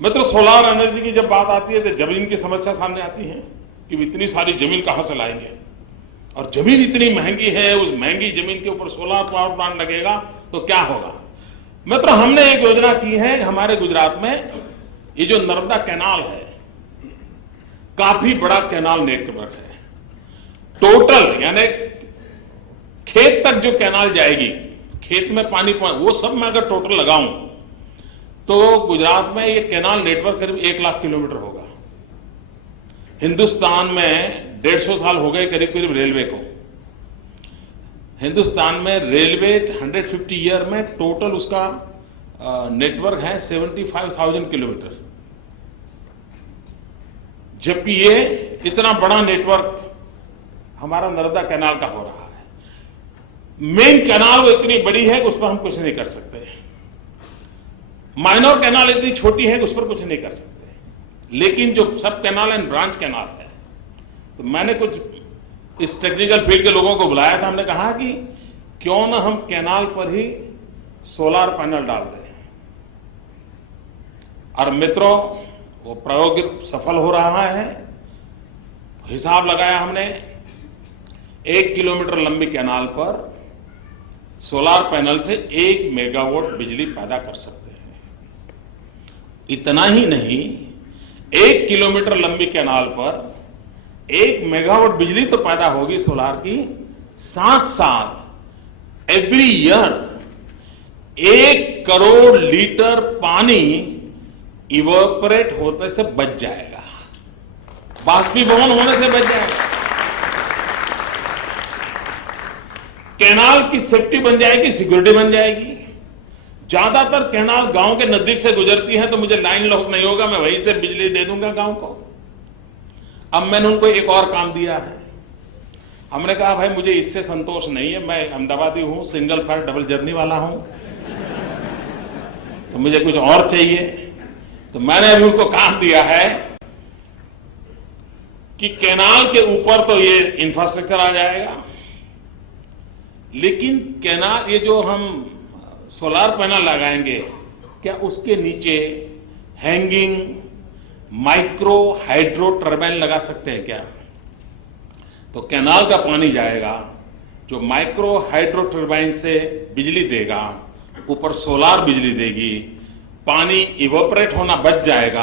मित्र, solar energy की जब बात आती है तो जमीन की समस्या सामने आती है कि इतनी सारी जमीन कहां से लाएंगे, और जमीन इतनी महंगी है, उस महंगी जमीन के ऊपर सोलार पावर प्लांट लगेगा तो क्या होगा। मित्र, हमने एक योजना की है हमारे गुजरात में। ये जो नर्मदा कैनाल है, काफी बड़ा कैनाल नेटवर्क है। टोटल यानी खेत तक जो कैनाल जाएगी, खेत में पानी वो सब मैं अगर टोटल लगाऊं तो गुजरात में ये कैनाल नेटवर्क करीब 1 लाख किलोमीटर होगा। हिंदुस्तान में 150 साल हो गए करीब करीब रेलवे को। हिंदुस्तान में रेलवे 150 ईयर में टोटल उसका नेटवर्क है 75,000 किलोमीटर, जबकि ये इतना बड़ा नेटवर्क हमारा नर्मदा कैनाल का हो रहा है। मेन कैनाल वो इतनी बड़ी है कि उस पर हम कुछ नहीं कर सकते, माइनर कैनाल इतनी छोटी है कि उस पर कुछ नहीं कर सकते। लेकिन जो सब कैनाल एंड ब्रांच कैनाल है, तो मैंने कुछ इस टेक्निकल फील्ड के लोगों को बुलाया था। हमने कहा कि क्यों ना हम कैनाल पर ही सोलार पैनल डाल दें। और मित्रों, वो प्रयोग सफल हो रहा है। हिसाब लगाया हमने, 1 किलोमीटर लंबी कैनाल पर सोलार पैनल से 1 मेगावाट बिजली पैदा कर सकते हैं। इतना ही नहीं, 1 किलोमीटर लंबी कैनाल पर 1 मेगावाट बिजली तो पैदा होगी सोलार की, साथ साथ एवरी ईयर 1 करोड़ लीटर पानी इवोपरेट होने से बच जाएगा, बाष्पीभवन होने से बच जाएगा। कैनाल की सेफ्टी बन जाएगी, सिक्योरिटी बन जाएगी। ज्यादातर कैनाल गांव के नजदीक से गुजरती है, तो मुझे लाइन लॉस नहीं होगा, मैं वहीं से बिजली दे दूंगा गांव को। अब मैंने उनको एक और काम दिया है। हमने कहा भाई मुझे इससे संतोष नहीं है, मैं अहमदाबादी हूं, सिंगल फायर डबल जर्नी वाला हूं, तो मुझे कुछ और चाहिए। तो मैंने अभी उनको काम दिया है कि कैनाल के ऊपर तो ये इंफ्रास्ट्रक्चर आ जाएगा, लेकिन कैनाल ये जो हम सोलार पैनल लगाएंगे, क्या उसके नीचे हैंगिंग माइक्रो हाइड्रो टर्बाइन लगा सकते हैं क्या? तो कैनाल का पानी जाएगा जो माइक्रो हाइड्रो टर्बाइन से बिजली देगा, ऊपर सोलार बिजली देगी, पानी इवोपरेट होना बच जाएगा।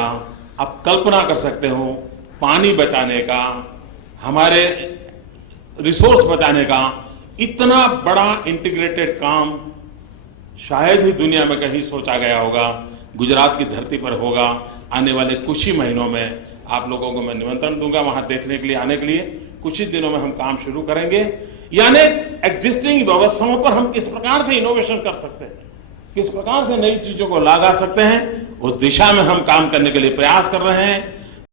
आप कल्पना कर सकते हो पानी बचाने का, हमारे रिसोर्स बचाने का इतना बड़ा इंटीग्रेटेड काम शायद ही दुनिया में कहीं सोचा गया होगा। गुजरात की धरती पर होगा। आने वाले कुछ ही महीनों में आप लोगों को मैं निमंत्रण दूंगा वहां देखने के लिए, आने के लिए। कुछ ही दिनों में हम काम शुरू करेंगे। यानी एग्जिस्टिंग व्यवस्थाओं पर हम किस प्रकार से इनोवेशन कर सकते हैं, किस प्रकार से नई चीजों को लगा सकते हैं, उस दिशा में हम काम करने के लिए प्रयास कर रहे हैं।